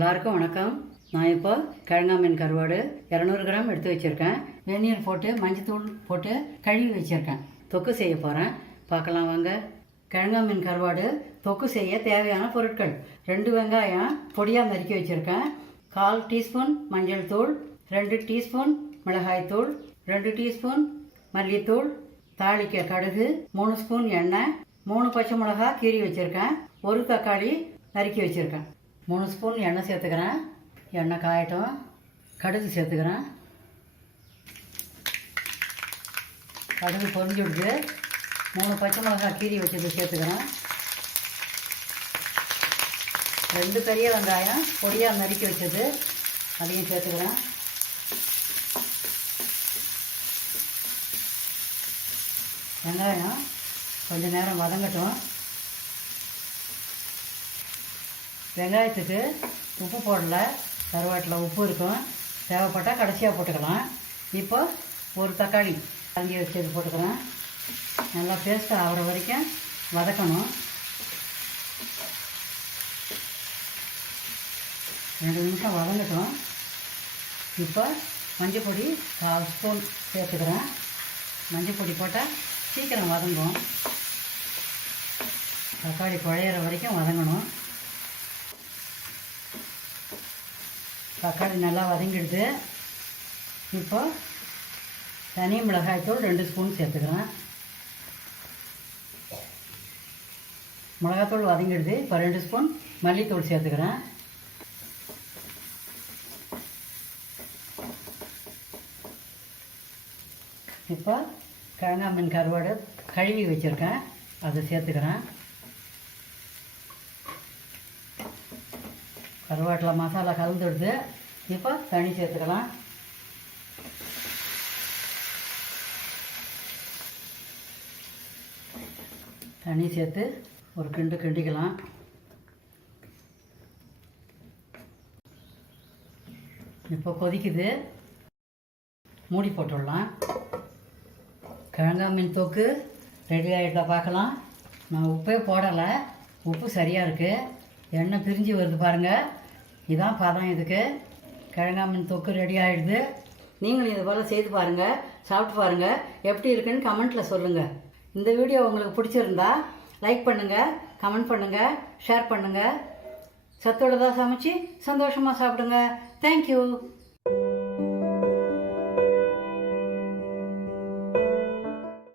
எல்லாருக்கும் வணக்கம். நான் இப்போ கிழங்கா மீன் கருவாடு இரநூறு கிராம் எடுத்து வச்சுருக்கேன். வெந்நீர் போட்டு மஞ்சத்தூள் போட்டு கழுவி வச்சுருக்கேன். தொக்கு செய்ய போகிறேன் பார்க்கலாம் வாங்க. கிழங்கா மீன் கருவாடு தொக்கு செய்ய தேவையான பொருட்கள். ரெண்டு வெங்காயம் பொடியாக நறுக்கி வச்சுருக்கேன். கால் டீஸ்பூன் மஞ்சள் தூள் ரெண்டு டீஸ்பூன் மிளகாய்த்தூள் ரெண்டு டீஸ்பூன் மல்லித்தூள் தாளிக்க கடுகு மூணு ஸ்பூன் எண்ணெய் மூணு பச்சை மிளகா கீறி வச்சுருக்கேன். ஒரு தக்காளி நறுக்கி வச்சுருக்கேன். மூணு ஸ்பூன் எண்ணெய் சேர்த்துக்கிறேன். எண்ணெய் காயட்டும். கடுகு சேர்த்துக்கிறேன். கடுகு பொறிஞ்சு விடுது. மூணு பச்சை மிளகாய் கீறி வச்சது சேர்த்துக்கிறேன். ரெண்டு பெரிய வெங்காயம் பொடியாக நறுக்கி வச்சது. அதையும் சேர்த்துக்கிறேன். வெங்காயம் கொஞ்சம் நேரம் வதங்கட்டும். வெங்காயத்துக்கு உப்பு போடல. கருவாட்டில் உப்பு இருக்கும். தேவைப்பட்டால் கடைசியாக போட்டுக்கலாம். இப்போ ஒரு தக்காளி தங்கி வச்சது போட்டுக்கிறேன். நல்லா பேஸ்ட் ஆகிற வரைக்கும் வதக்கணும். ரெண்டு நிமிஷம் வதங்கட்டும். இப்போ மஞ்சள் பொடி கால் ஸ்பூன் சேர்த்துக்கிறேன். மஞ்சள் பொடி போட்டால் சீக்கிரம் வதங்கும். தக்காளி குழையிற வரைக்கும் வதங்கணும். தக்காளி நல்லா வதங்கிடுது. இப்போ தனி மிளகாய்த்தூள் ரெண்டு ஸ்பூன் சேர்த்துக்கிறேன். மிளகாத்தூள் வதங்கிடுது. இப்போ ரெண்டு ஸ்பூன் மல்லித்தூள் சேர்த்துக்கிறேன். இப்போ கிழங்கா மீன் கருவாடு கழுவி வச்சுருக்கேன். அதை சேர்த்துக்கிறேன். கருவாட்டில் மசாலா கலந்துடுது. இப்போ தண்ணி சேர்த்துக்கலாம். தண்ணி சேர்த்து ஒரு கிண்டு கிண்டிக்கலாம். இப்போ கொதிக்குது. மூடி போட்டுடலாம். கிழங்கா மீன் தொக்கு ரெடி ஆகிட்டா பார்க்கலாம். நான் உப்பே போடலை. உப்பு சரியாக இருக்குது எண்ணெய் பிரிஞ்சு வருது பாருங்கள் இதான் பதம் இதுக்கு. கிழங்காமன் தொக்கு ரெடி ஆகிடுது நீங்களும் இது போல் செய்து பாருங்கள் சாப்பிட்டு பாருங்கள் எப்படி இருக்குன்னு கமெண்ட்டில் சொல்லுங்கள் இந்த வீடியோ உங்களுக்கு பிடிச்சிருந்தா லைக் பண்ணுங்கள் கமெண்ட் பண்ணுங்கள் ஷேர் பண்ணுங்கள் சத்தோட தான் சமைச்சு சந்தோஷமாக சாப்பிடுங்க. தேங்க்யூ